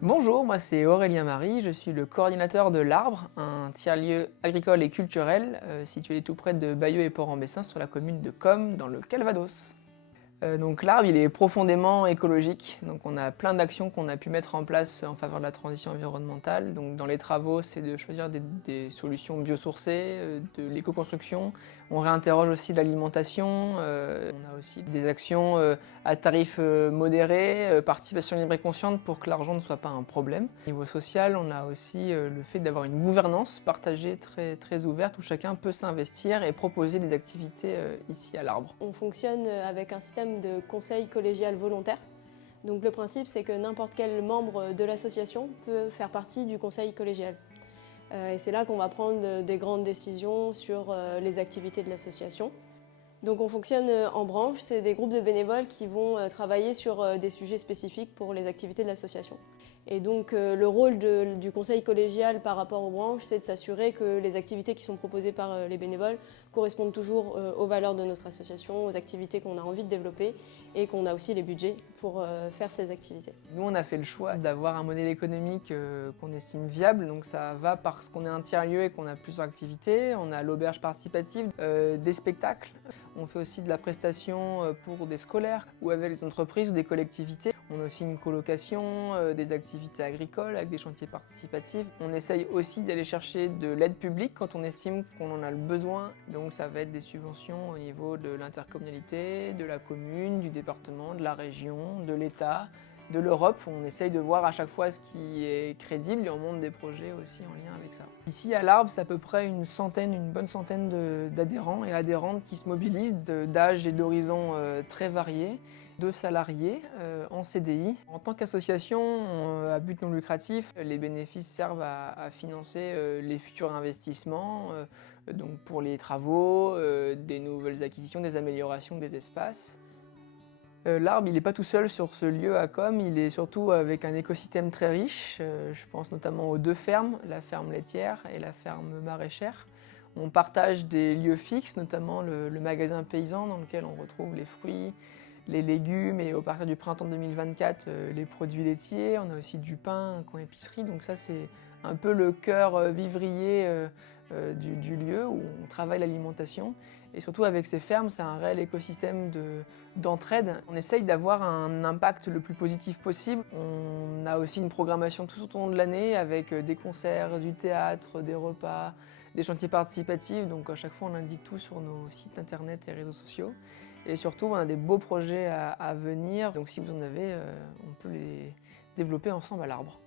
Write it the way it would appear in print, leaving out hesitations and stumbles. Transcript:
Bonjour, moi c'est Aurélien Marie, je suis le coordinateur de l'Arbre, un tiers-lieu agricole et culturel situé tout près de Bayeux et Port-en-Bessin sur la commune de Com dans le Calvados. Donc l'Arbre il est profondément écologique, donc on a plein d'actions qu'on a pu mettre en place en faveur de la transition environnementale. Donc dans les travaux c'est de choisir des solutions biosourcées, de l'éco-construction. On réinterroge aussi l'alimentation, on a aussi des actions à tarif modéré, participation libre et consciente pour que l'argent ne soit pas un problème. Au niveau social, on a aussi le fait d'avoir une gouvernance partagée très ouverte où chacun peut s'investir et proposer des activités ici à l'Arbre. On fonctionne avec un système de conseil collégial volontaire. Donc le principe, c'est que n'importe quel membre de l'association peut faire partie du conseil collégial. Et c'est là qu'on va prendre des grandes décisions sur les activités de l'association. Donc on fonctionne en branches, c'est des groupes de bénévoles qui vont travailler sur des sujets spécifiques pour les activités de l'association. Et donc le rôle du conseil collégial par rapport aux branches, c'est de s'assurer que les activités qui sont proposées par les bénévoles correspondent toujours aux valeurs de notre association, aux activités qu'on a envie de développer et qu'on a aussi les budgets pour faire ces activités. Nous, on a fait le choix d'avoir un modèle économique qu'on estime viable, donc ça va parce qu'on est un tiers-lieu et qu'on a plusieurs activités. On a l'auberge participative, des spectacles. On fait aussi de la prestation pour des scolaires ou avec des entreprises ou des collectivités. On a aussi une colocation, des activités agricoles avec des chantiers participatifs. On essaye aussi d'aller chercher de l'aide publique quand on estime qu'on en a le besoin. Donc ça va être des subventions au niveau de l'intercommunalité, de la commune, du département, de la région, de l'État, de l'Europe. On essaye de voir à chaque fois ce qui est crédible et on monte des projets aussi en lien avec ça. Ici à l'Arbre, c'est à peu près une bonne centaine d'adhérents et adhérentes qui se mobilisent d'âge et d'horizons très variés. 2 salariés en CDI. En tant qu'association à but non lucratif, les bénéfices servent à financer les futurs investissements, donc pour les travaux, des nouvelles acquisitions, des améliorations des espaces. L'Arbre, il n'est pas tout seul sur ce lieu à Com, il est surtout avec un écosystème très riche. Je pense notamment aux 2 fermes, la ferme laitière et la ferme maraîchère. On partage des lieux fixes, notamment le magasin paysan dans lequel on retrouve les fruits, les légumes et au partir du printemps 2024, les produits laitiers. On a aussi du pain, un coin épicerie, donc ça c'est un peu le cœur vivrier du lieu où on travaille l'alimentation. Et surtout avec ces fermes, c'est un réel écosystème d'entraide. On essaye d'avoir un impact le plus positif possible. On a aussi une programmation tout au long de l'année avec des concerts, du théâtre, des repas, des chantiers participatifs. Donc à chaque fois, on indique tout sur nos sites internet et réseaux sociaux. Et surtout, on a des beaux projets à venir. Donc si vous en avez, on peut les développer ensemble à l'Arbre.